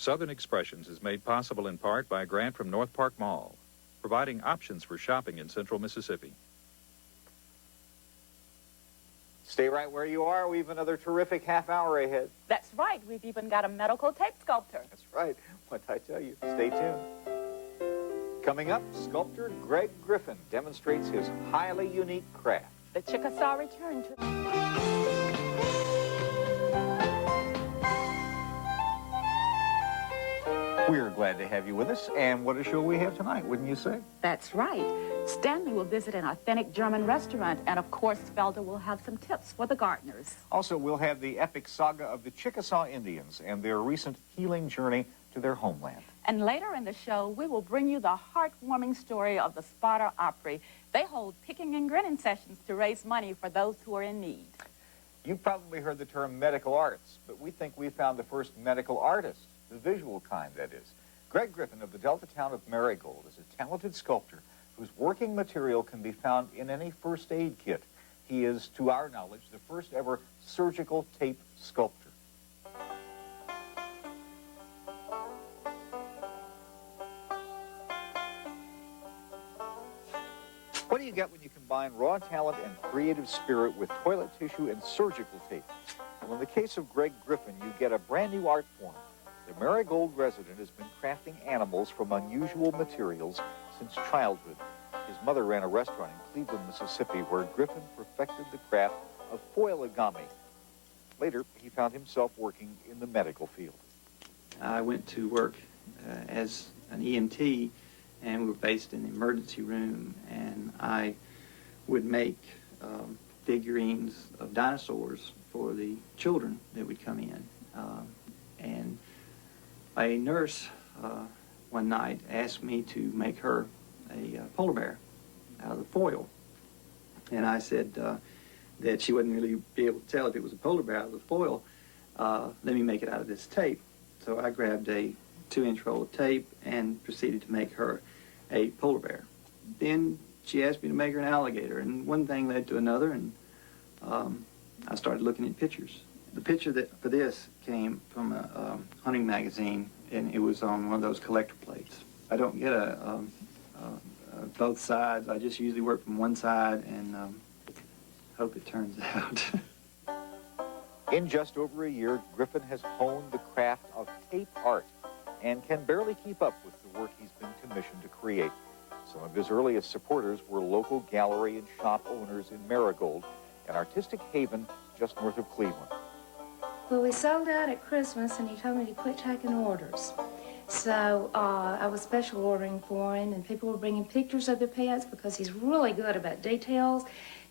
Southern Expressions is made possible in part by a grant from North Park Mall, providing options for shopping in Central Mississippi. Stay right where you are. We have another terrific half hour ahead. That's right. We've even got a medical tape sculptor. That's right. What I tell you, stay tuned. Coming up, sculptor Greg Griffin demonstrates his highly unique craft. The Chickasaw return to... We are glad to have you with us, and what a show we have tonight, wouldn't you say? That's right. Stanley will visit an authentic German restaurant, and of course, Felder will have some tips for the gardeners. Also, we'll have the epic saga of the Chickasaw Indians and their recent healing journey to their homeland. And later in the show, we will bring you the heartwarming story of the Sparta Opry. They hold picking and grinning sessions to raise money for those who are in need. You've probably heard the term medical arts, but we think we found the first medical artist, the visual kind, that is. Greg Griffin of the Delta town of Marigold is a talented sculptor whose working material can be found in any first aid kit. He is, to our knowledge, the first ever surgical tape sculptor. What do you get when you combine raw talent and creative spirit with toilet tissue and surgical tape? Well, in the case of Greg Griffin, you get a brand new art form. The Marigold resident has been crafting animals from unusual materials since childhood. His mother ran a restaurant in Cleveland, Mississippi, where Griffin perfected the craft of foilagami. Later, he found himself working in the medical field. I went to work as an EMT, and we were based in the emergency room, and I would make figurines of dinosaurs for the children that would come in. And a nurse one night asked me to make her a polar bear out of the foil. And I said that she wouldn't really be able to tell if it was a polar bear out of the foil. Let me make it out of this tape. So I grabbed a 2-inch roll of tape and proceeded to make her a polar bear. Then she asked me to make her an alligator, and one thing led to another, and I started looking at pictures. The picture for this came from a hunting magazine, and it was on one of those collector plates. I don't get both sides. I just usually work from one side and hope it turns out. In just over a year, Griffin has honed the craft of tape art and can barely keep up with the work he's been commissioned to create. Some of his earliest supporters were local gallery and shop owners in Marigold, an artistic haven just north of Cleveland. Well, we sold out at Christmas, and he told me to quit taking orders. So I was special ordering for him, and people were bringing pictures of their pets because he's really good about details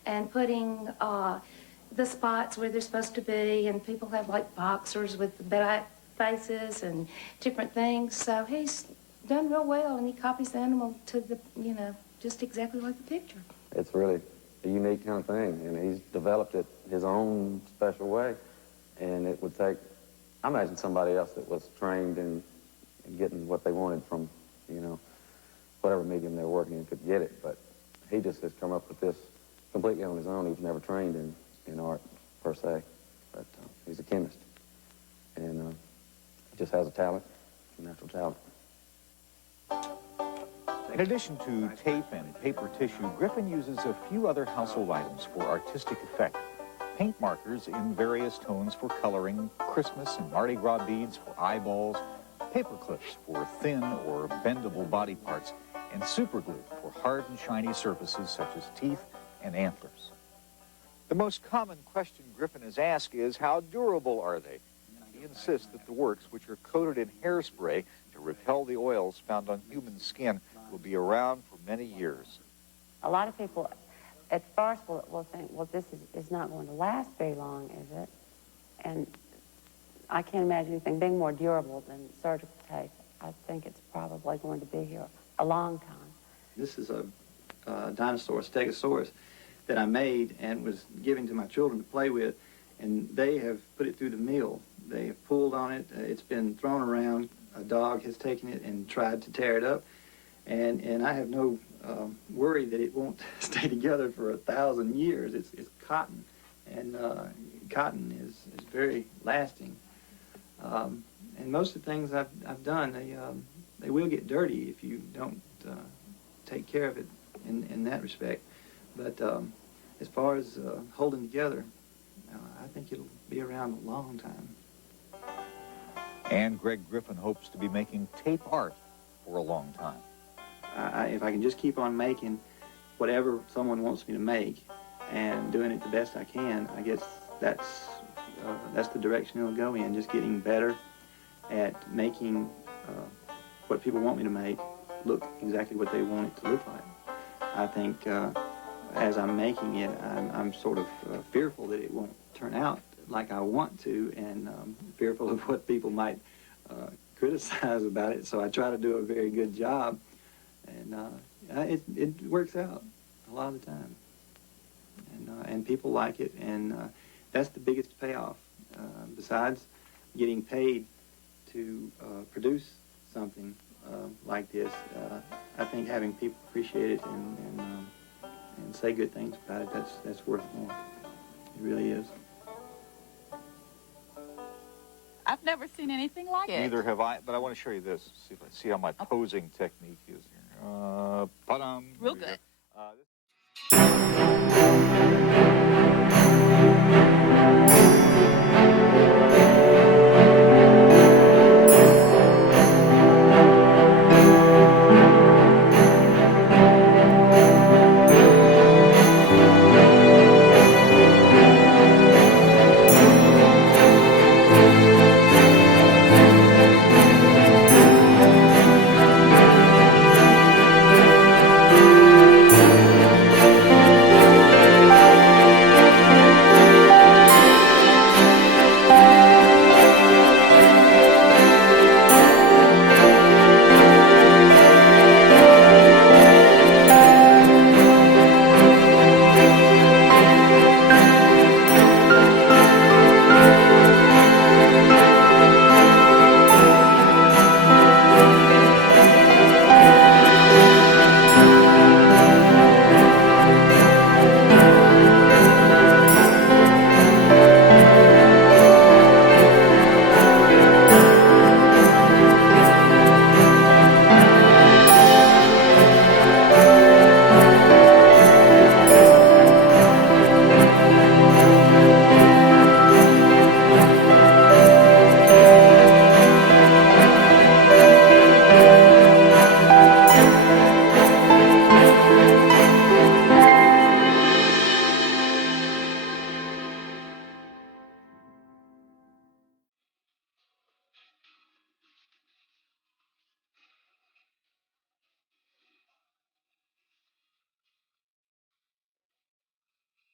and putting the spots where they're supposed to be, and people have like boxers with black faces and different things. So he's done real well, and he copies the animal to the, you know, just exactly like the picture. It's really a unique kind of thing, and he's developed it his own special way. And it would take, I imagine, somebody else that was trained in getting what they wanted from, you know, whatever medium they were working in could get it. But he just has come up with this completely on his own. He was never trained in art, per se. But he's a chemist. And he just has a talent, a natural talent. In addition to tape and paper tissue, Griffin uses a few other household items for artistic effect. Paint markers in various tones for coloring, Christmas and Mardi Gras beads for eyeballs, paper clips for thin or bendable body parts, and super glue for hard and shiny surfaces such as teeth and antlers. The most common question Griffin is asked is, how durable are they? He insists that the works, which are coated in hairspray to repel the oils found on human skin, will be around for many years. A lot of people at first will think, well, this is not going to last very long, is it? And I can't imagine anything being more durable than surgical tape. I think it's probably going to be here a long time. This is a dinosaur, Stegosaurus, that I made and was given to my children to play with, and they have put it through the mill. They have pulled on it. It's been thrown around. A dog has taken it and tried to tear it up, and I have no worry that it won't stay together for 1,000 years. It's cotton, and cotton is very lasting. and most of the things I've done, they will get dirty if you don't take care of it in that respect. But as far as holding together, I think it'll be around a long time. And Greg Griffin hopes to be making tape art for a long time. If I can just keep on making whatever someone wants me to make and doing it the best I can, I guess that's the direction it'll go in, just getting better at making what people want me to make look exactly what they want it to look like. I think as I'm making it, I'm sort of fearful that it won't turn out like I want to, and fearful of what people might criticize about it, so I try to do a very good job, and it works out a lot of the time. And people like it, and that's the biggest payoff. Besides getting paid to produce something like this, I think having people appreciate it and say good things about it, that's worth more. It really is. I've never seen anything like it. Neither have I, but I want to show you this. See how my posing technique is here. Real good.